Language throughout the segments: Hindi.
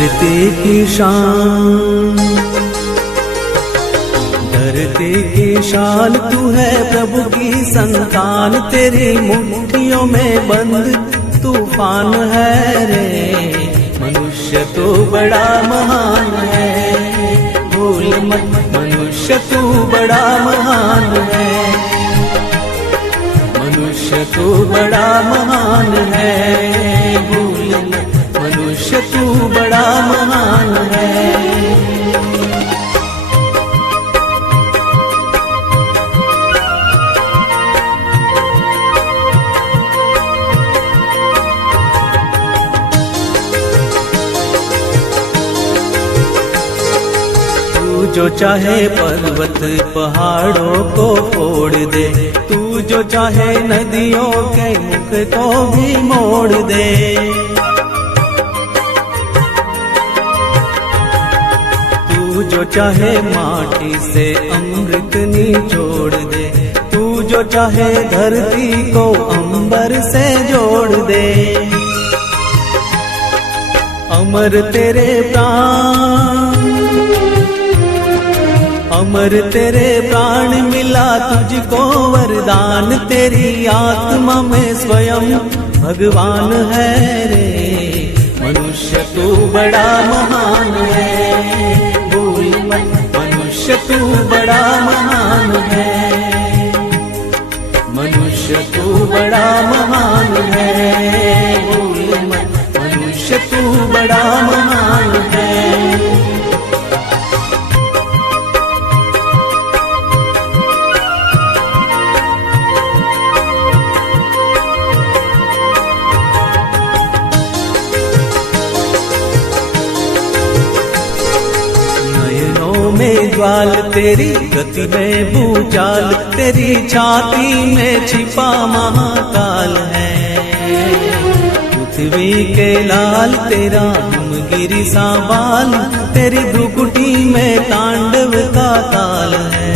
धरती की शान, धरती की शान तू है प्रभु की संतान, तेरी मुट्ठियों में बंद तूफान है रे। मनुष्य तो बड़ा महान है, भूल मत मनुष्य तू बड़ा महान है, मनुष्य तू बड़ा महान है, भूल मत मनुष्य तू बड़ा महान है। तू जो चाहे पर्वत पहाड़ों को फोड़ दे, तू जो चाहे नदियों के मुख को भी मोड़ दे। तू जो चाहे माटी से अमृत निचोड़ दे, तू जो चाहे धरती को अंबर से जोड़ दे। अमर तेरे प्राण, अमर तेरे प्राण मिला तुझको वरदान, तेरी आत्मा में स्वयं भगवान है रे। मनुष्य तू बड़ा महान है, भूल मत मनुष्य तू बड़ा महान है, मनुष्य तू बड़ा महान है, भूल मत मनुष्य तू बड़ा महान है। में ज्वाल तेरी गति में भूचाल, तेरी छाती में छिपा महाकाल है। पृथ्वी के लाल तेरा हिमगिरी सा बाल, तेरी भ्रुकुटी में तांडव का ताल है।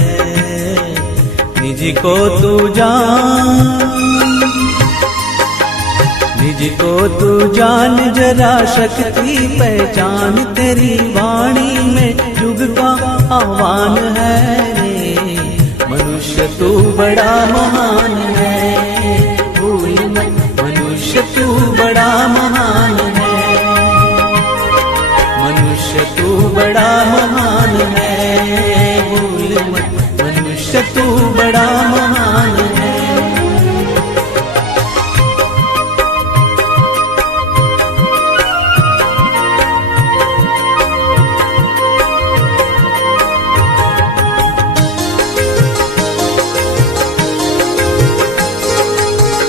निज को तू जान, निज को तू जान जरा शक्ति पहचान, तेरी वाणी में युग का आह्वान है रे। मनुष्य तू बड़ा महान है, भूल मत मनुष्य तू बड़ा महान है, मनुष्य तू बड़ा महान है, भूल मत मनुष्य तू बड़ा महान है।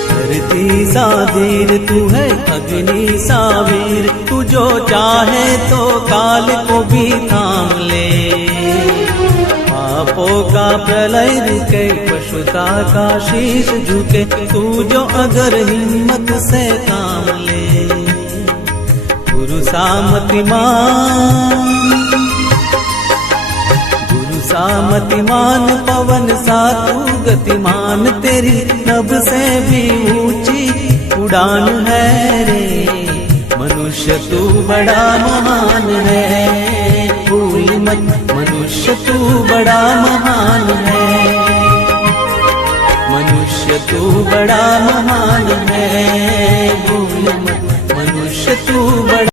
धरती सा धीर तू है, अग्नि सा वीर, तू जो चाहे तो काल को भी थाम ले। पापों का प्रलय रुके, पशुता का शीश झुके, तू जो अगर हिम्मत से काम ले। गुरु सामतिमान, गुरु सामतिमान, पवन सा तू गतिमान, तेरी नभ से भी ऊंची उड़ान है रे। मनुष्य तू बड़ा महान है, भूल मत मनुष्य तू बड़ा महान है, मनुष्य तू बड़ा महान